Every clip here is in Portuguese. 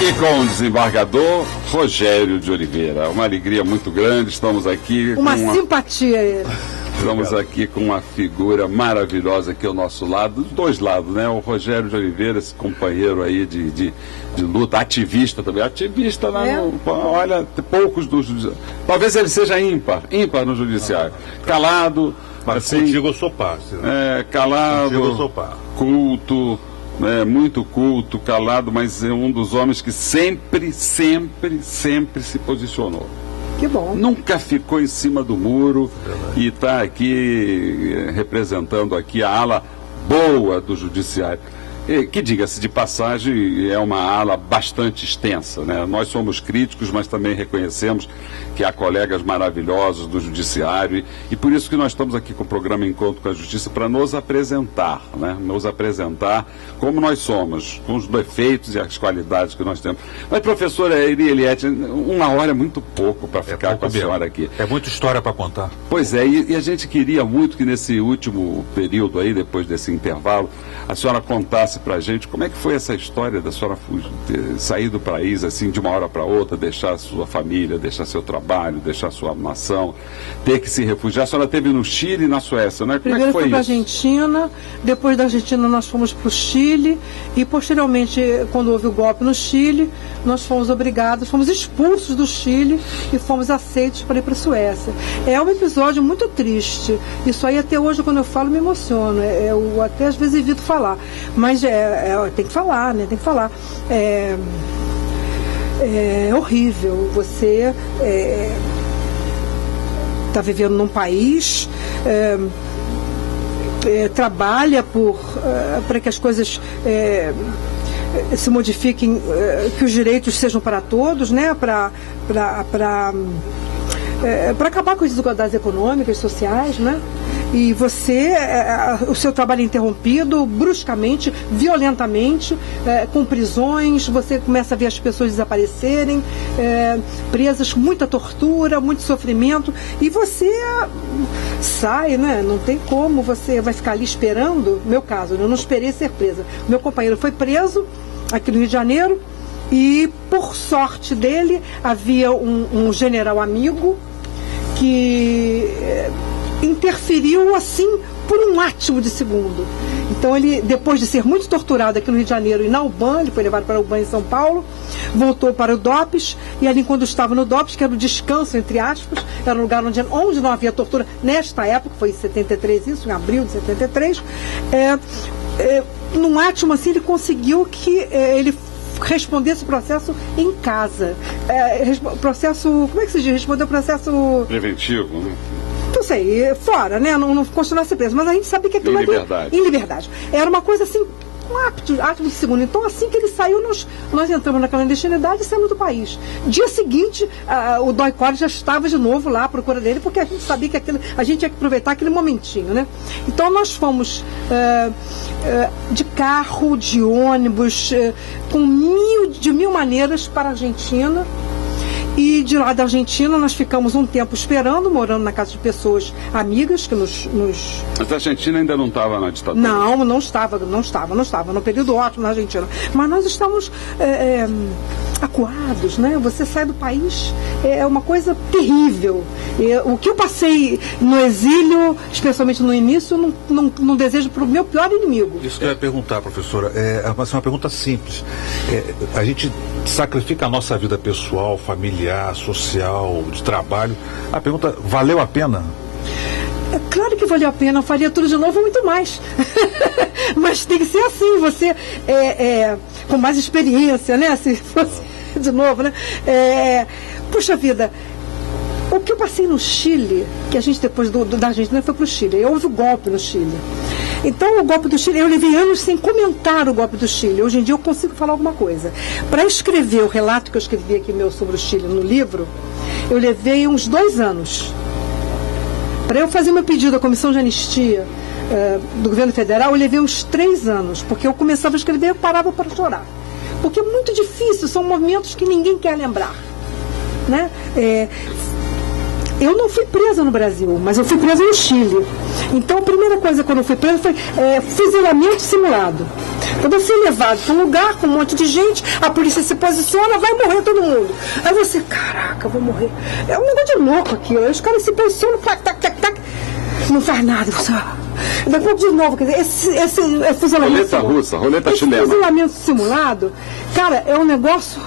E com o desembargador Rogério de Oliveira. Uma alegria muito grande, estamos aqui uma simpatia. Estamos aqui com uma figura maravilhosa aqui ao nosso lado, dos dois lados, né? O Rogério de Oliveira, esse companheiro aí de luta, ativista também. Ativista lá no... Olha, poucos do judiciário. Talvez ele seja ímpar no judiciário. Calado, mas assim... Contigo eu sou par. Calado, contigo eu sou par. Culto... muito culto, calado, mas é um dos homens que sempre se posicionou. Que bom. Nunca ficou em cima do muro e está aqui representando aqui a ala boa do judiciário. Que, diga-se de passagem, é uma ala bastante extensa, né? Nós somos críticos, mas também reconhecemos que há colegas maravilhosos do judiciário e por isso que nós estamos aqui com o programa Encontro com a Justiça, para nos apresentar, né? Nos apresentar como nós somos, com os defeitos e as qualidades que nós temos. Mas, professora Eri Eliette, uma hora é muito pouco para ficar com a senhora aqui. É muita história para contar. Pois é, e a gente queria muito que nesse último período aí, depois desse intervalo, a senhora contasse para a gente como é que foi essa história da senhora sair do país assim de uma hora para outra, deixar a sua família, deixar seu trabalho, deixar sua nação, ter que se refugiar. A senhora esteve no Chile e na Suécia, né? Como Primeiro é que foi fui para a isso? Argentina, depois da Argentina nós fomos para o Chile e posteriormente, quando houve o golpe no Chile, nós fomos expulsos do Chile e fomos aceitos para ir para a Suécia. É um episódio muito triste. Isso aí até hoje, quando eu falo, me emociono. Eu até às vezes evito falar. Mas tem que falar, né? Tem que falar. É horrível. Você está vivendo num país, trabalha para que as coisas se modifiquem, que os direitos sejam para todos, né? Para acabar com as desigualdades econômicas, sociais, né? E você, o seu trabalho é interrompido bruscamente, violentamente, com prisões, você começa a ver as pessoas desaparecerem, presas com muita tortura, muito sofrimento, e você sai, né? Não tem como, você vai ficar ali esperando. Meu caso, eu não esperei ser presa. Meu companheiro foi preso aqui no Rio de Janeiro e, por sorte dele, havia um general amigo que interferiu assim por um átimo de segundo. Então ele, depois de ser muito torturado aqui no Rio de Janeiro e na UBAN, ele foi levado para a UBAN em São Paulo, voltou para o DOPS, e ali quando estava no DOPS, que era o descanso, entre aspas, era um lugar onde não havia tortura nesta época, foi em 73 isso, em abril de 73, num átimo assim ele conseguiu que ele respondesse o processo em casa. Processo, como é que se diz? Respondeu o processo... Preventivo, né? Não sei, fora, né? Não continuasse preso. Mas a gente sabe que aquilo em liberdade. Em liberdade. Era uma coisa assim, um ato de segundo. Então, assim que ele saiu, nós entramos na clandestinidade e saímos do país. Dia seguinte, o DOI-CORE já estava de novo lá à procura dele, porque a gente sabia que a gente tinha que aproveitar aquele momentinho, né? Então, nós fomos de carro, de ônibus, de mil maneiras para a Argentina. E de lá da Argentina nós ficamos um tempo esperando, morando na casa de pessoas amigas que nos... Mas a Argentina ainda não estava na ditadura? Não estava. No período ótimo na Argentina. Mas nós estávamos acuados, né? Você sai do país, é uma coisa terrível. O que eu passei no exílio, especialmente no início, não desejo para o meu pior inimigo. Isso que eu ia perguntar, professora, é uma pergunta simples. A gente sacrifica a nossa vida pessoal, familiar, social, de trabalho. A pergunta, valeu a pena? É claro que valeu a pena, eu faria tudo de novo muito mais. Mas tem que ser assim, você com mais experiência, né? Se fosse de novo, né? Puxa vida, o que eu passei no Chile, que a gente depois da Argentina foi para o Chile, houve o golpe no Chile. Então, o golpe do Chile, eu levei anos sem comentar o golpe do Chile. Hoje em dia eu consigo falar alguma coisa. Para escrever o relato que eu escrevi aqui sobre o Chile no livro, eu levei uns 2 anos. Para eu fazer meu pedido à Comissão de Anistia do Governo Federal, eu levei uns 3 anos, porque eu começava a escrever e eu parava para chorar. Porque é muito difícil, são movimentos que ninguém quer lembrar, né? Eu não fui presa no Brasil, mas eu fui presa no Chile. Então, a primeira coisa quando eu fui presa foi fuzilamento simulado. Então, eu fui levado para um lugar com um monte de gente, a polícia se posiciona, vai morrer todo mundo. Aí você, caraca, vou morrer. É um negócio de louco aquilo. Aí os caras se posicionam, tac, tac, tac, tac, não faz nada. Você... Depois, de novo, quer dizer, esse fuzilamento roleta simulado, russa, roleta chilena. Esse fuzilamento simulado, cara, é um negócio...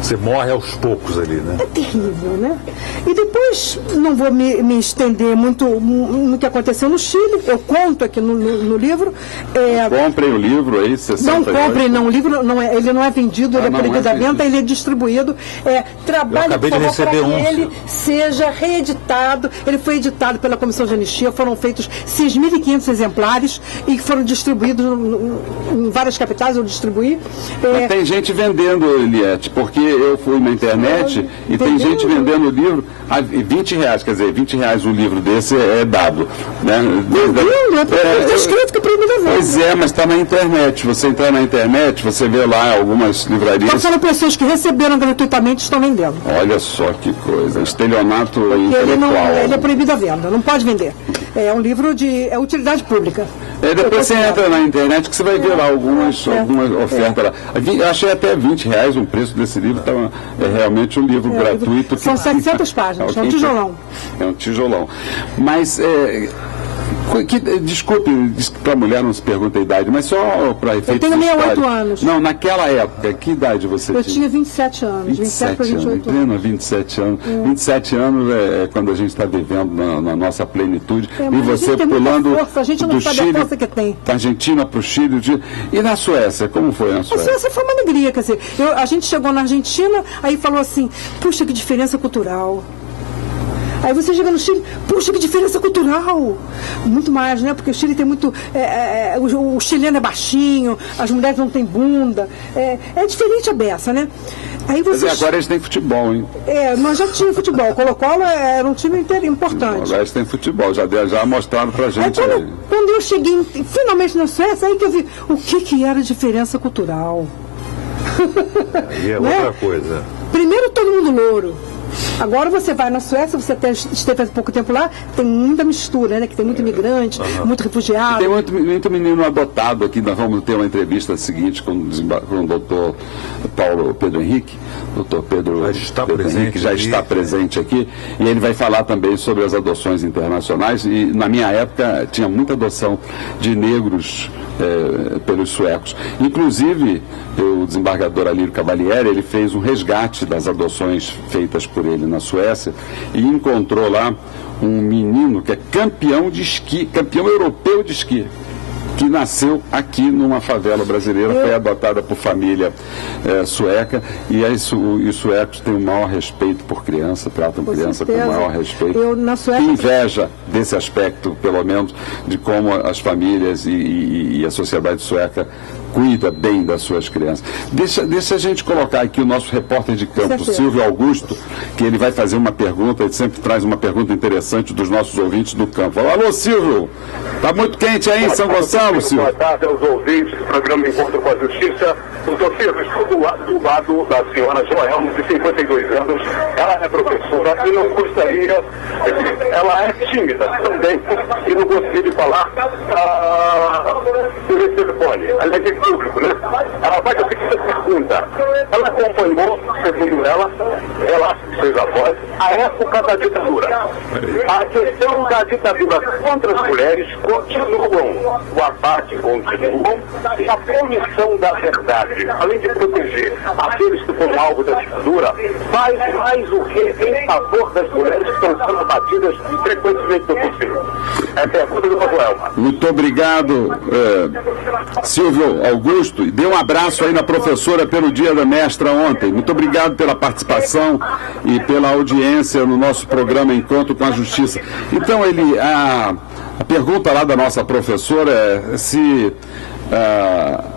Você morre aos poucos ali, né? É terrível, né? E depois, não vou me estender muito no que aconteceu no Chile, eu conto aqui no livro. Comprem o livro aí, 60 Não comprem, não, o livro ele não é vendido, ele é proibido à venda, ele é distribuído. Trabalhe, por favor, para que ele seja reeditado. Ele foi editado pela Comissão de Anistia, foram feitos 6.500 exemplares e foram distribuídos em várias capitais, eu distribuí. Mas tem gente vendendo, Eliette, porque eu fui na internet e tem gente vendendo o livro a R$20, quer dizer, R$20 um livro desse é dado. Né? Está escrito que é proibido a venda. Pois é, mas está na internet. Você entrar na internet, você vê lá algumas livrarias. Passando pessoas que receberam gratuitamente estão vendendo. Olha só que coisa, estelionato intelectual. Ele é proibido a venda, não pode vender. É um livro de utilidade pública. Depois você entra na internet que você vai ver lá algumas ofertas lá. Eu achei até R$20 o preço desse livro. Então, é realmente um livro gratuito. São 700 páginas, é um tijolão. É um tijolão. Mas, desculpe, diz que para a mulher não se pergunta a idade, mas só para efeitos históricos. Eu tenho 68 anos. Não, naquela época, que idade você tinha? Eu tinha 27 anos, 27 para 28 anos. Plena, 27 anos. 27 anos é quando a gente está vivendo na nossa plenitude. E você pulando a gente não sabe a força que tem. Da Argentina para o Chile. E na Suécia, como foi na Suécia? A Suécia foi uma alegria, quer dizer, a gente chegou na Argentina, aí falou assim, puxa, que diferença cultural. Aí você chega no Chile, puxa, que diferença cultural. Muito mais, né? Porque o Chile tem muito... o chileno é baixinho, as mulheres não têm bunda. É diferente a beça, né? Aí você... Agora eles têm futebol, hein? Nós já tínhamos futebol. O Colo-Colo era um time importante. Agora eles têm futebol, já mostraram pra gente. Aí, quando eu cheguei finalmente na Suécia, aí que eu vi o que era a diferença cultural. E é outra coisa. Primeiro, todo mundo louro. Agora você vai na Suécia, você até esteve há pouco tempo lá, tem muita mistura, né? Que tem muito imigrante, muito refugiado. Tem muito menino adotado aqui. Nós vamos ter uma entrevista seguinte com o doutor Pedro Henrique. Doutor Pedro Henrique já está presente aqui. E ele vai falar também sobre as adoções internacionais. E na minha época tinha muita adoção de negros pelos suecos. Inclusive, o desembargador Alírio Cavalieri, ele fez um resgate das adoções feitas por ele na Suécia e encontrou lá um menino que é campeão de esqui, campeão europeu de esqui, que nasceu aqui numa favela brasileira, foi adotada por família sueca, e os suecos têm o maior respeito por criança, tratam criança com o maior respeito. Tem inveja desse aspecto, pelo menos, de como as famílias e a sociedade sueca cuida bem das suas crianças. Deixa a gente colocar aqui o nosso repórter de campo, Silvio Augusto, que ele vai fazer uma pergunta, ele sempre traz uma pergunta interessante dos nossos ouvintes do campo. Alô, Silvio! Está muito quente aí em São Gonçalo, Silvio? Boa tarde aos ouvintes do programa Encontro com a Justiça. Doutor Silvio, estou do lado da senhora Joelma, de 52 anos. Ela é professora e não gostaria, ela é tímida também, e não gostaria de falar por esse telefone. Aliás, é público, né? Ela vai fazer essa pergunta. Ela acompanhou, segundo ela fez a voz, a época da ditadura. A questão da ditadura contra as mulheres continuam, o abate continua, e a comissão da verdade, além de proteger aqueles que foram alvo da ditadura, faz mais o que em favor das mulheres que estão sendo abatidas frequentemente no possível. É a pergunta do Elma. Muito obrigado, Silvio Augusto, e dê um abraço aí na professora pelo Dia da Mestra ontem. Muito obrigado pela participação e pela audiência no nosso programa Encontro com a Justiça. Então, a pergunta lá da nossa professora é se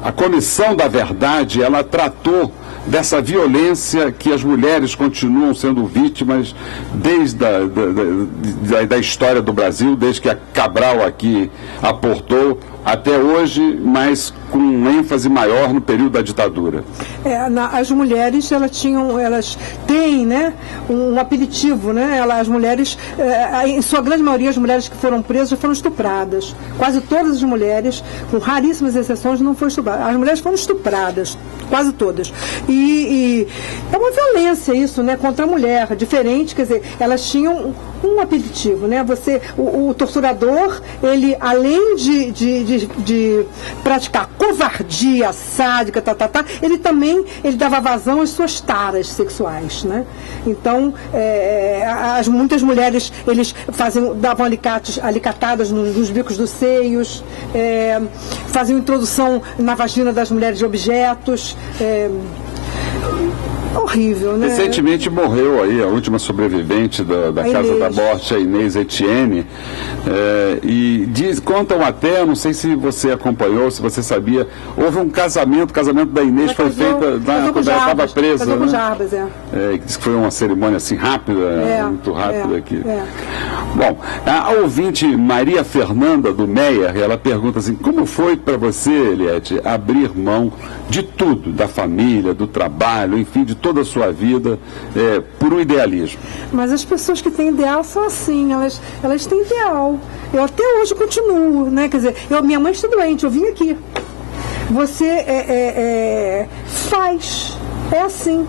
a Comissão da Verdade, ela tratou dessa violência que as mulheres continuam sendo vítimas desde da história do Brasil, desde que a Cabral aqui aportou até hoje, mas com ênfase maior no período da ditadura. As mulheres, elas têm, né, um apelativo, né? As mulheres, em sua grande maioria, as mulheres que foram presas foram estupradas. Quase todas as mulheres, com raríssimas exceções, não foram estupradas. As mulheres foram estupradas, quase todas. E é uma violência isso, né, contra a mulher, diferente, quer dizer, elas tinham um apelativo, né? O torturador, ele, além de praticar covardia sádica, ele também dava vazão às suas taras sexuais, né? Então, muitas mulheres, eles davam alicatadas nos bicos dos seios, faziam introdução na vagina das mulheres de objetos, horrível, né? Recentemente morreu aí a última sobrevivente da Casa da Morte, a Inês Etienne, e contam até, não sei se você acompanhou, se você sabia, houve um casamento da Inês foi feito quando ela estava presa, né? Com Jarbas, Diz que foi uma cerimônia assim rápida, muito rápida aqui. Bom, a ouvinte Maria Fernanda do Meyer, ela pergunta assim, como foi para você, Eliette, abrir mão de tudo, da família, do trabalho, enfim, de toda a sua vida, por um idealismo? Mas as pessoas que têm ideal são assim, elas têm ideal. Eu até hoje continuo, né? Quer dizer, minha mãe está doente, eu vim aqui. Você faz, é assim.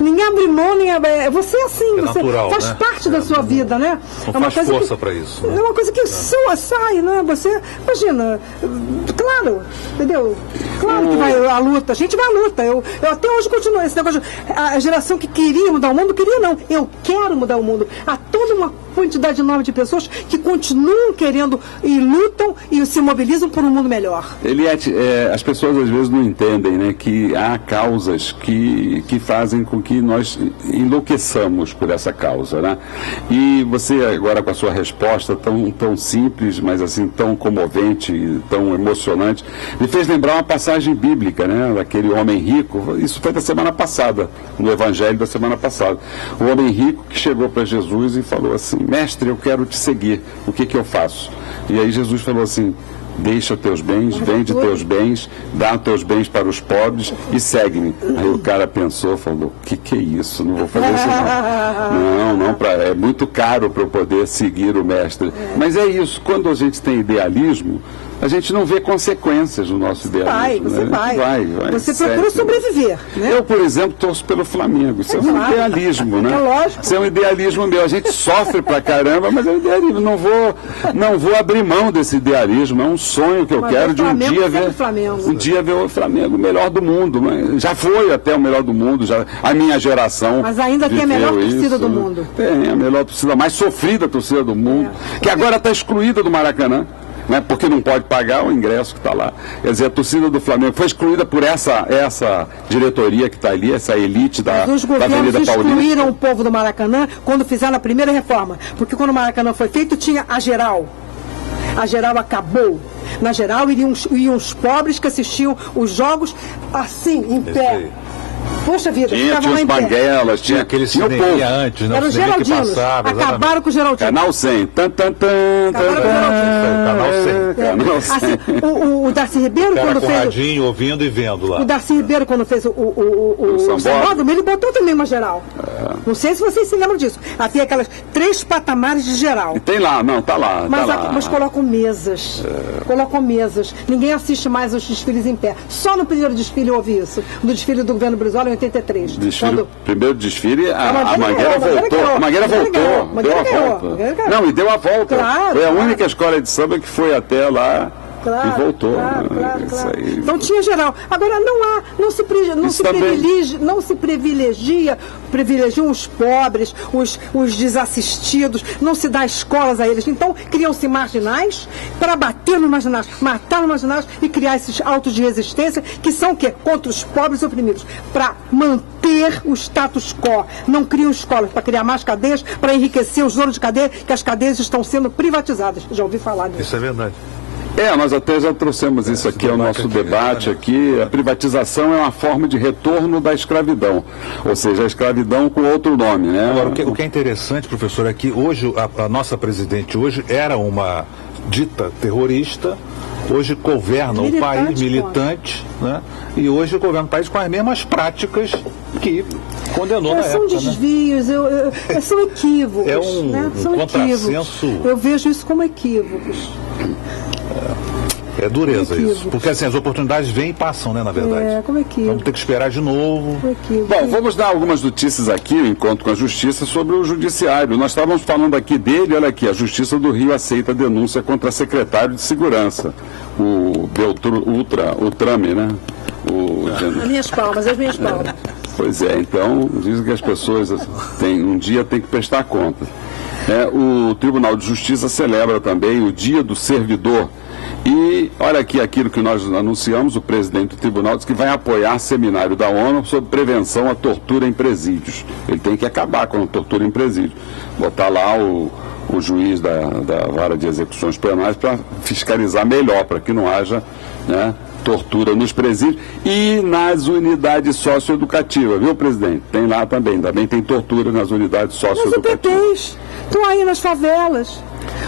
Ninguém abre mão, você é assim, você natural, faz parte da sua vida, né? Não faz força para isso. É uma coisa que sai, né? Você, imagina, claro, entendeu? Claro que vai a luta, a gente vai à luta. Eu até hoje continuo esse negócio. A geração que queria mudar o mundo, eu quero mudar o mundo. Há toda uma quantidade enorme de pessoas que continuam querendo e lutam e se mobilizam por um mundo melhor. Eliette, as pessoas às vezes não entendem, né, que há causas que fazem com que nós enlouqueçamos por essa causa, né? E você agora com a sua resposta tão simples, mas assim tão comovente e tão emocionante, me fez lembrar uma passagem bíblica, né? Daquele homem rico, isso foi da semana passada, no Evangelho da semana passada. O homem rico que chegou para Jesus e falou assim, mestre, eu quero te seguir, o que eu faço? E aí Jesus falou assim, deixa teus bens, vende teus bens, dá teus bens para os pobres e segue-me. Aí o cara pensou, falou, que é isso? Não vou fazer isso não. É muito caro para eu poder seguir o mestre. Mas é isso, quando a gente tem idealismo, a gente não vê consequências no nosso idealismo. Você vai. Você certo. Procura sobreviver. Né? Eu, por exemplo, torço pelo Flamengo. Isso é um idealismo, né? É lógico. Isso é um idealismo meu. A gente sofre pra caramba, mas é um idealismo. Não vou abrir mão desse idealismo. É um sonho que eu quero de um dia ver o Flamengo melhor do mundo. Mas já foi até o melhor do mundo. A minha geração. Mas ainda tem a melhor torcida do mundo. Tem a melhor torcida, a mais sofrida torcida do mundo, que agora está excluída do Maracanã. Né, porque não pode pagar o ingresso que está lá. Quer dizer, a torcida do Flamengo foi excluída por essa diretoria que está ali, essa elite da Avenida Paulista. Os governos excluíram o povo do Maracanã quando fizeram a primeira reforma. Porque quando o Maracanã foi feito, tinha a geral. A geral acabou. Na geral, iriam os pobres que assistiam os jogos assim, em pé. Poxa vida, tinha os banguelas, tinha aquele cineminha antes, né? Era o Geraldinos. Acabaram com o Geraldino. Canal 100. Canal 100. Assim, o Darcy Ribeiro, quando fez. Radinho, ouvindo e vendo lá. O Darcy Ribeiro, quando fez o Sambódromo, ele botou também uma geral. Não sei se vocês se lembram disso. Havia aquelas 3 patamares de geral. E tem lá, não, tá lá. Mas colocam mesas. Colocam mesas. Ninguém assiste mais os desfiles em pé. Só no primeiro desfile houve isso. No desfile do governo Brizola, em 83. Primeiro desfile, a Mangueira voltou. A Mangueira voltou. Deu a volta. Não, e deu a volta. Foi a única escola de samba que foi até lá. E voltou. Claro. Então tinha geral. Agora não se privilegiam os pobres, os desassistidos, não se dá escolas a eles. Então criam-se marginais para bater nos marginais, matar os marginais e criar esses autos de resistência que são o quê? Contra os pobres e oprimidos. Para manter o status quo. Não criam escolas para criar mais cadeias, para enriquecer os donos de cadeia, que as cadeias estão sendo privatizadas. Já ouvi falar disso. Isso é verdade. Nós até já trouxemos isso aqui ao nosso debate aqui. A privatização é uma forma de retorno da escravidão, ou seja, a escravidão com outro nome, né? Agora, o que é interessante, professor, é que hoje a nossa presidente hoje era uma dita terrorista, hoje governa o país militante, né? E hoje governa o país com as mesmas práticas que condenou na época. São desvios, são equívocos. É um contrassenso. Eu vejo isso como equívocos. É dureza isso. Porque assim, as oportunidades vêm e passam, né, na verdade. Como equívoco. Vamos ter que esperar de novo. Bom, vamos dar algumas notícias aqui, o Encontro com a Justiça, sobre o Judiciário. Nós estávamos falando aqui dele, olha aqui, a Justiça do Rio aceita a denúncia contra secretário de Segurança, o Beltrame, né? As minhas palmas. Pois é, então, dizem que as pessoas um dia têm que prestar conta. O Tribunal de Justiça celebra também o Dia do Servidor. E olha aqui aquilo que nós anunciamos, o presidente do tribunal disse que vai apoiar seminário da ONU sobre prevenção à tortura em presídios. Ele tem que acabar com a tortura em presídio. Botar lá o juiz da vara de execuções penais para fiscalizar melhor, para que não haja, né, tortura nos presídios e nas unidades socioeducativas, viu, presidente? Tem lá também tem tortura nas unidades socioeducativas. Mas os PTs estão aí nas favelas.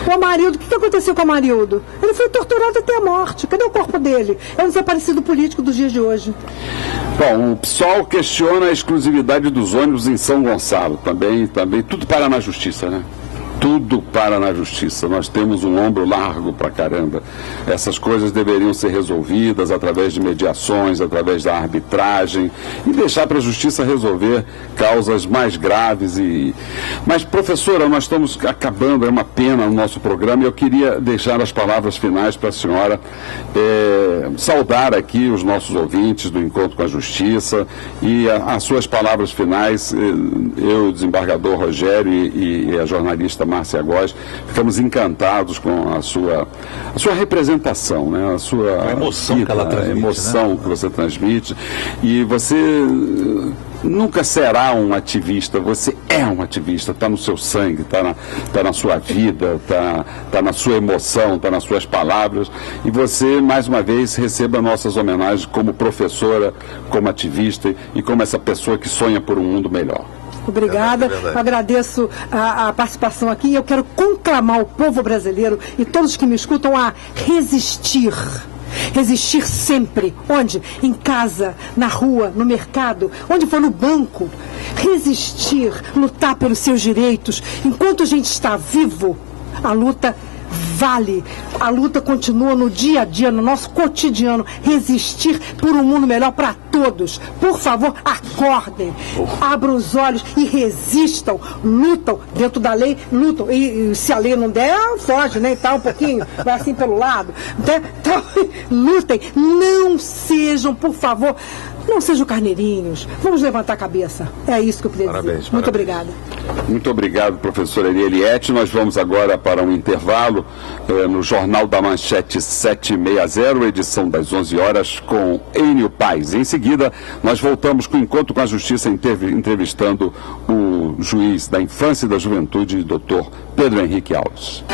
O Amarildo, o que aconteceu com o Amarildo? Ele foi torturado até a morte. Cadê o corpo dele? É um desaparecido político dos dias de hoje. Bom, o PSOL questiona a exclusividade dos ônibus em São Gonçalo. Também, tudo para na justiça, né? Tudo para na justiça. Nós temos um ombro largo pra caramba. Essas coisas deveriam ser resolvidas através de mediações, através da arbitragem e deixar para a justiça resolver causas mais graves. Mas, professora, nós estamos acabando, é uma pena o nosso programa e eu queria deixar as palavras finais para a senhora, saudar aqui os nossos ouvintes do Encontro com a Justiça e as suas palavras finais. Eu, o desembargador Rogério e a jornalista Márcia Góes, ficamos encantados com a sua representação, né? A emoção que ela transmite, a emoção, né, que você transmite. E você nunca será um ativista, você é um ativista, está no seu sangue, está na sua vida, está na sua emoção, está nas suas palavras. E você, mais uma vez, receba nossas homenagens como professora, como ativista e como essa pessoa que sonha por um mundo melhor. Obrigada, eu agradeço a participação aqui e eu quero conclamar o povo brasileiro e todos que me escutam a resistir. Resistir sempre. Onde? Em casa, na rua, no mercado, onde for, no banco. Resistir, lutar pelos seus direitos. Enquanto a gente está vivo, a luta vale. A luta continua no dia a dia, no nosso cotidiano. Resistir por um mundo melhor para todos. Por favor, acordem, abram os olhos e resistam. Lutam dentro da lei, lutam. E se a lei não der, foge, né? Então, um pouquinho, vai assim pelo lado. Então, lutem. Não sejam, por favor, não sejam carneirinhos. Vamos levantar a cabeça. É isso que eu queria dizer. Muito obrigada. Muito obrigado, professora Eliette. Nós vamos agora para um intervalo no Jornal da Manchete 760, edição das 11 horas, com Enio Paes. Em seguida, nós voltamos com o Encontro com a Justiça, entrevistando o juiz da Infância e da Juventude, Dr. Pedro Henrique Alves.